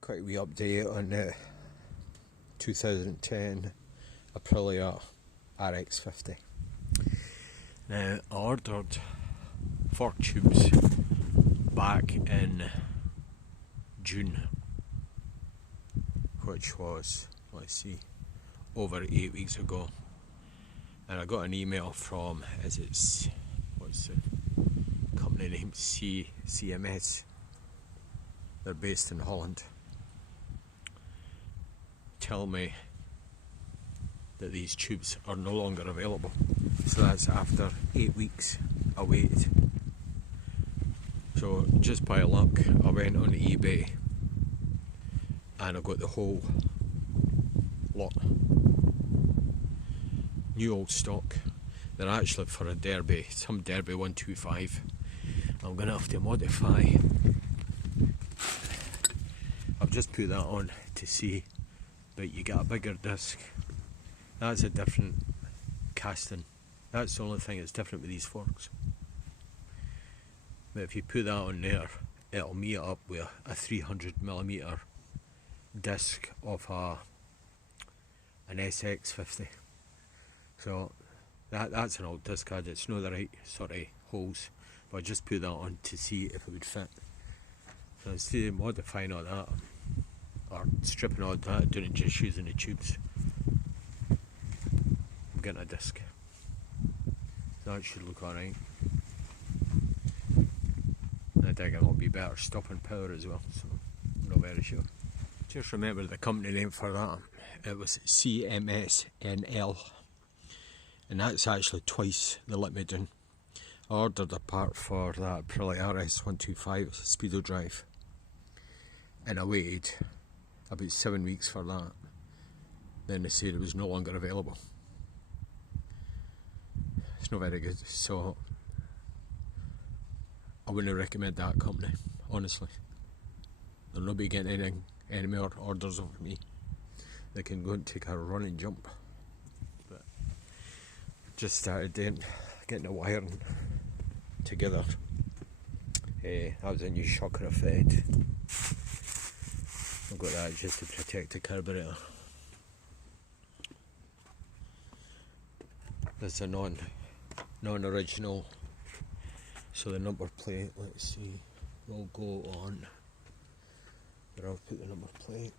Quite a wee update on the 2010 Aprilia RX50. Now, I ordered 4 tubes back in June, which was, let's see, over 8 weeks ago, and I got an email from, what's the company name, CMS. They're based in Holland. Tell me that these tubes are no longer available. So that's after 8 weeks I waited. So just by luck I went on eBay and I got the whole lot. New old stock. They're actually for a Derby, some Derby 125. I'm going to have to modify. I've just put that on to see, but you get a bigger disc. That's a different casting. That's the only thing that's different with these forks. But if you put that on there, it'll meet up with a 300mm disc of an SX50. So that's an old disc card. It's not the right sort of holes, but I just put that on to see if it would fit. So instead of modifying all that, or stripping all that, doing it just using the tubes, I'm getting a disc. So that should look alright. I think it'll be better stopping power as well, so I'm not very sure. Just remember the company name for that. It was CMSNL, and that's actually twice the limit. I ordered a part for that Aprilia RX50 Speedo Drive, and I waited about 7 weeks for that. Then they said it was no longer available. It's not very good, so I wouldn't recommend that company, honestly. They'll not be getting any more orders off me. They can go and take a run and jump. But just started getting the wiring together. That was a new shocker effect. I've got that just to protect the carburetor. This is a non-original, so the number plate, let's see, will go on. But I'll put the number plate.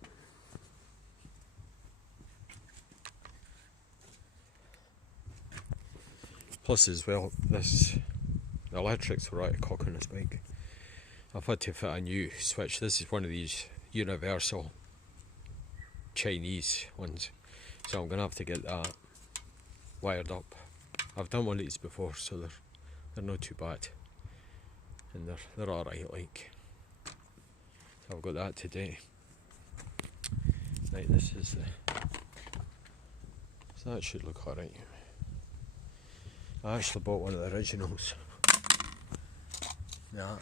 Plus as well, the electrics were right a cock on this bike. I've had to fit a new switch. This is one of these universal Chinese ones, so I'm going to have to get that wired up. I've done one of these before, so they're not too bad, and they're alright, like. So I've got that today. Right, this is so that should look alright. I actually bought one of the originals. Yeah,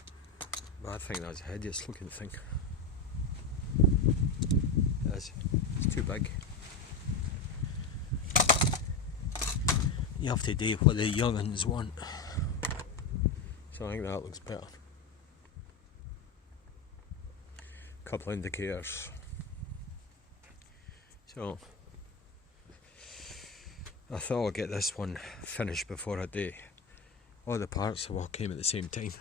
but I think that's a hideous looking thing. It's too big. You have to do what the young'uns want. So I think that looks better. Couple indicators. So I thought I'd get this one finished before I do. All the parts all came at the same time.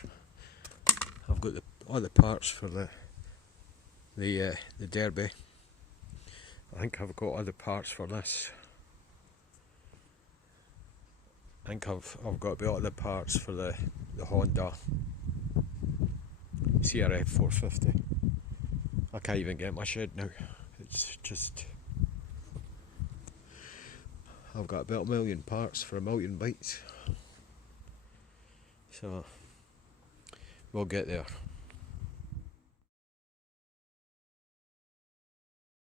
I've got all the parts for the Derby. I think I've got all the parts for this. I think I've got about all the parts for the Honda CRF 450. I can't even get my shed now. It's just, I've got about 1 million parts for 1 million bikes. So we'll get there.